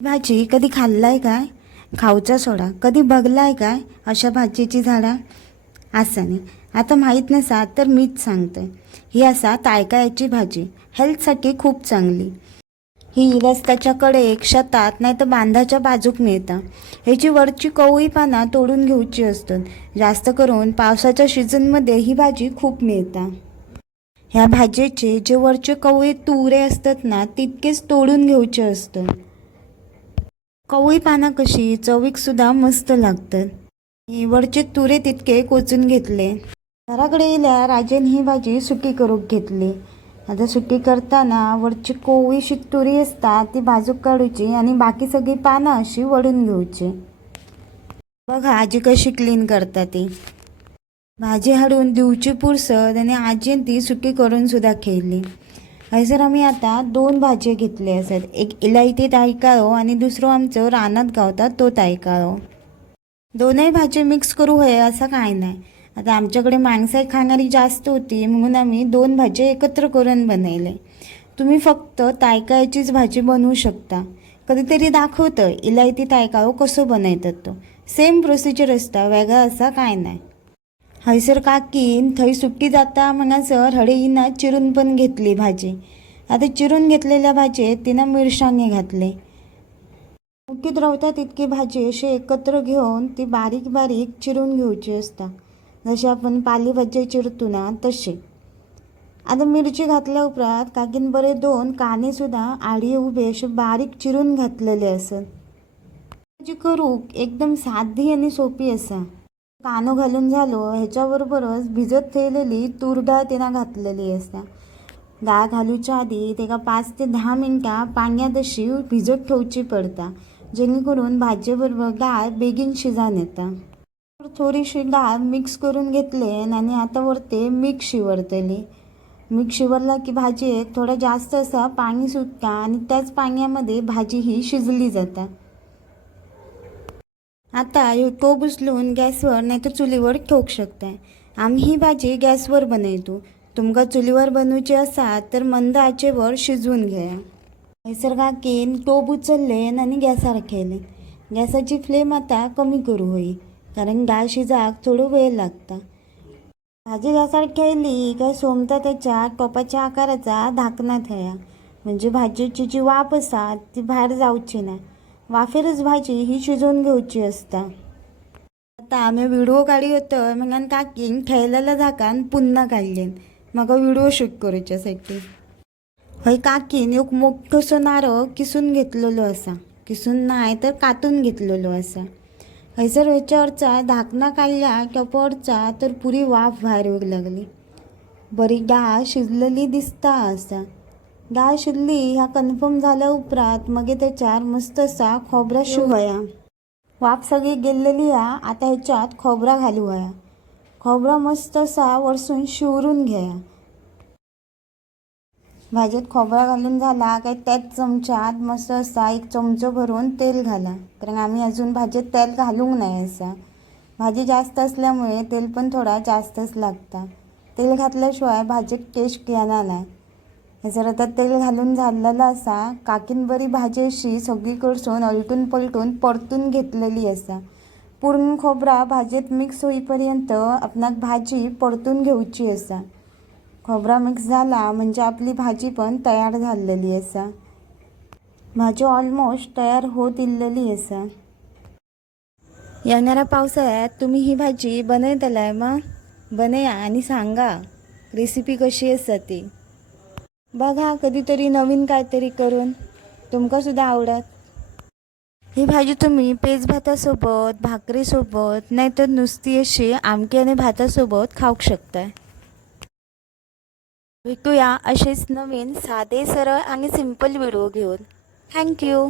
भाजी कधी खाल्लाय काय? खाऊचा सोडा. कधी बघलाय काय? अशा भाजीची झाडा. असं नाही आता माहीत नसा तर मीच सांगते. ही असा तायकायाची भाजी. हेल्थसाठी खूप चांगली. ही रस्त्याच्या कडे शेतात नाही तर बांधाच्या बाजूक मिळता. ह्याची वरची कवळी पाना तोडून घेऊची असतात. जास्त करून पावसाच्या सीझनमध्ये ही भाजी खूप मिळता. ह्या भाजीचे जे वरचे कवळी तुरे असतात ना तितकेच तोडून घेऊचे असतात. कवळी पानं कशी चवीक सुद्धा मस्त लागतात. वरचे तुरे तितके कोचून घेतले. घराकडे येल्या राजेन ही भाजी सुकी करूक घेतली. आता सुकी करताना वरची कोवळीशी तुरी असता ती बाजूक काढूची आणि बाकी सगळी पानं अशी वडून घेऊची. बघा आजी कशी क्लीन करता ती. भाजी हाडून दिवची पुरसत आणि आजीन ती सुकी करून सुद्धा खेळली हयसर आम्ही आता दोन भाज्यो घेतले असत. एक इलायती तायकाळो आणि दुसरो आमचो रानात गावता तो तायकाळो दोनही भाज्यो मिक्स करू हवे असं काय नाही. आता आमच्याकडे माणसं खाणारी जास्त होती म्हणून आम्ही दोन भाज्या एकत्र करून बनवले. तुम्ही फक्त तायकायचीच भाजी बनवू शकता. कधीतरी दाखवतं इलायती तायकाळो कसो बनवतात तो. सेम प्रोसिजर असता वेगळा असा काय नाही. हयसर काकीन थंय सुट्टी जाता म्हणसर हडईना चिरून पण घेतली भाजी. आता चिरून घेतलेल्या भाजयेत तिनं मिरसांगे घातले. मुठीत रवता तितकी भाजी अशी एकत्र घेऊन ती बारीक बारीक चिरून घेऊची असता. जशी आपण पालेभाजी चिरतो ना तशी. आता मिरची घातल्या उपरांत काकीन बरे दोन कांदे सुद्धा आडी उभे असे बारीक चिरून घातलेले असत भाजी करूक एकदम साधी आणि सोपी असा. कानो घालून झालो ह्याच्याबरोबरच भिजत ठेवलेली तूर डाळ तिनं घातलेली असता डाळ घालूच्या आधी तेका पाच ते दहा मिनटां पाण्यात अशी भिजत ठेवची पडता जेणेकरून भाजयेबरोबर डाळ बेगीन शिजान येता. थोडीशी डाळ मिक्स करून घेतले आणि आता वरते मीठ शिवरतली. मीठ शिवरला की भाजयेक थोडा जास्त असा पाणी सुटता आणि त्याच पाण्यामध्ये भाजी ही शिजली जाता. आता ह्यो टोप उचलून गॅसवर नाहीतर चुलीवर ठेवूक शकताय. आम्ही ही भाजी गॅसवर बनवतो. तुमका चुलीवर बनवची असा तर मंद आचेवर शिजवून घ्या. हैसर काकीन टोप उचलले आणि गॅसार केले. गॅसाची फ्लेम आता कमी करू होई कारण डाळ शिजाक थोडो वेळ लागता. भाजी गॅसार खेळली काय सोमता त्याच्या टोपाच्या आकाराचा धाकणा थया. म्हणजे भाजीची जी वाफ असा ती बाहेर जावची नाही वाफेरच भाजी ही शिजवून घेवची असता. आता आम्ही व्हिडिओ काढी होतो मग काकीन ठेवलेलं झाकान पुन्हा काढलेन म्हाका व्हिडिओ शूट करूच्यासाठी हय काकीन एक मोठोसो नारळ किसून घेतलेलो असा. किसून नाही तर कातून घेतलेलो असा. हयसर ह्याच्यावरचा धाकना काढल्या कपडचा तर पुरी वाफ भायर येवंक लागली. बरी डाळ शिजलेली दिसता असा. डाळ शिजली ह्या कन्फर्म झाल्या उपरांत मग त्याच्यावर मस्त असा खोबरा शिवया वाफ सगळी गेलेली हा आता ह्याच्यात खोबरा घालू हया खोबरा मस्त असा वरसून शिवरून घ्या. भाजीत खोबरा घालून झाला काय त्याच चमच्यात मस्त असा एक चमचो भरून तेल घाला. कारण आम्ही अजून भाजीत तेल घालूंक नाही असा. भाजी जास्त असल्यामुळे तेल पण थोडा जास्तच लागता. तेल घातल्याशिवाय भाजीत टेस्ट येणार नाही. हे जर आता तेल घालून झालेलं असा. काकीन बरी भाजी अशी सगळीकडसून अलटून पलटून परतून घेतलेली असा. पूर्ण खोबरा भाजीत मिक्स होईपर्यंत आपणाक भाजी परतून घेवची असा. खोबरा मिक्स झाला म्हणजे आपली भाजी पण तयार झालेली असा. भाजी ऑलमोस्ट तयार होत इल्लेली असा. येणाऱ्या पावसाळ्यात तुम्ही ही भाजी बनयतलाय मग? बनया आणि सांगा. रेसिपी कशी असा ती? बघा कधीतरी नवीन काहीतरी करून. तुमका सुद्धा आवडत. ही भाजी तुम्ही पेज भातासोबत भाकरीसोबत नाहीतर नुसती अशी आमटी आणि भातासोबत खाऊ शकताय. भेटूया असेच नवीन साधे सरळ आणि सिंपल व्हिडिओ घेऊन. थँक्यू